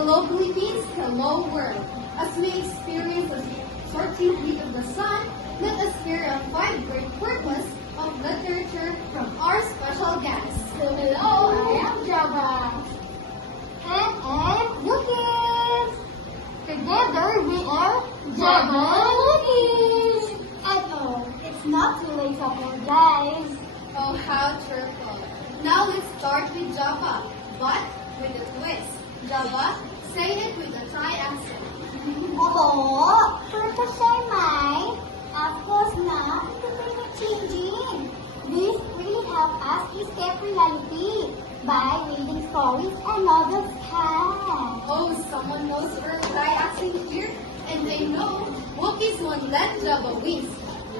Hello Philippines, hello world. As we experience the sorting heat of the sun, let us hear a 5 great purpose of literature from our special guest. So hello, I am Java. And I'm Lucas. Together we are Java Lucas. And oh, it's not too late to apologize. Oh, how cheerful. Now let's start with Java, but with a twist. Java, say it with a Thai accent. Oo, purpose siya may. Of course na, climate changing. This really help us escape reality by reading stories and novels can. Oh, someone knows her Thai accent here, and they know Wokis won't let Java win.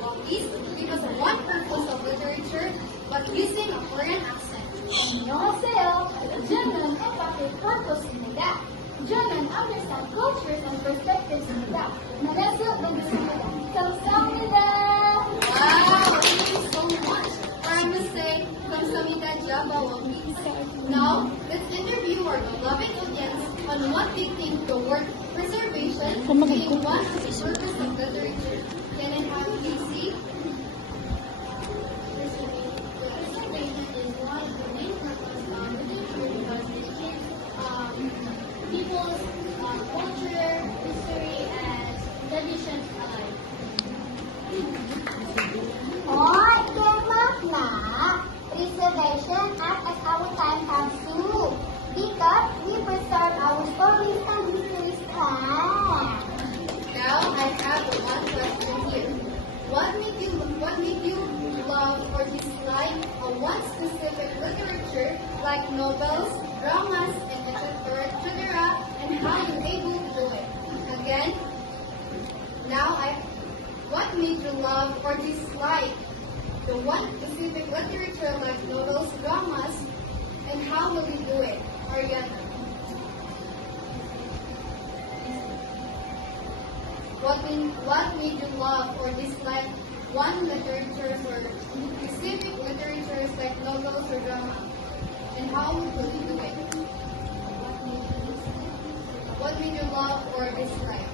Wokis, because of one purpose of literature, but using a Korean accent. 안녕하세요. 저는 empathic purpose입니다. 저는 understand cultures and perspectives입니다. 만나서 반갑습니다. 감사합니다. Wow, thank you so much. Or I must say, kamsamida Java Wokis. Now, let's interview our beloved audience on what they think the word preservation being one of the purpose of literature. Can I have Casey? Preservation is one of the main purposes of literature because it keeps people's culture, history, and traditions alive. Oh, tama na. Preservation acts as our time capsule because we preserve our stories and histories can. Now I have one question here. What made you love or dislike a one specific literature like novels, dramas, and etc. and how you able to do it? Again, what made you love or dislike the one specific literature like novels, dramas, and how will you do it? Ariana. What made you love or dislike one literature or specific literatures like novels or drama? And how will you do it? What made you love or dislike?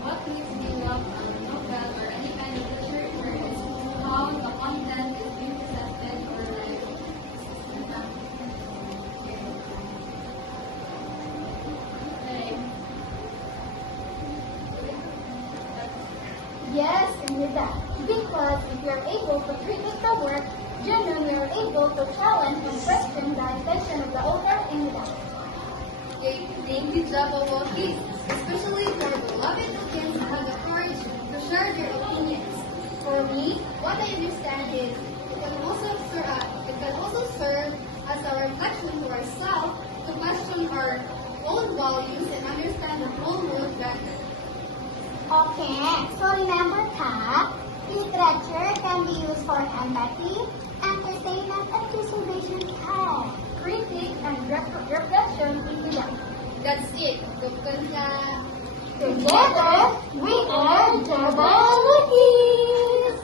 What makes me love a novel or any kind of literature is how the content is being presented or like Yes, Nida. Because if you're able to critique the work, generally you're able to challenge and question the intention of the author in the Okay, thank you, Java Wokis, especially for beloved audience who have the courage to share their opinions. For me, what I understand is it can also serve as a reflection to ourselves to question our own values and understand the whole world better. Okay, so remember that literature can be used for empathy, entertainment, and preservation can. Critique and reflection into that. That's it. Gupkanta. Together, we are Java Wikis!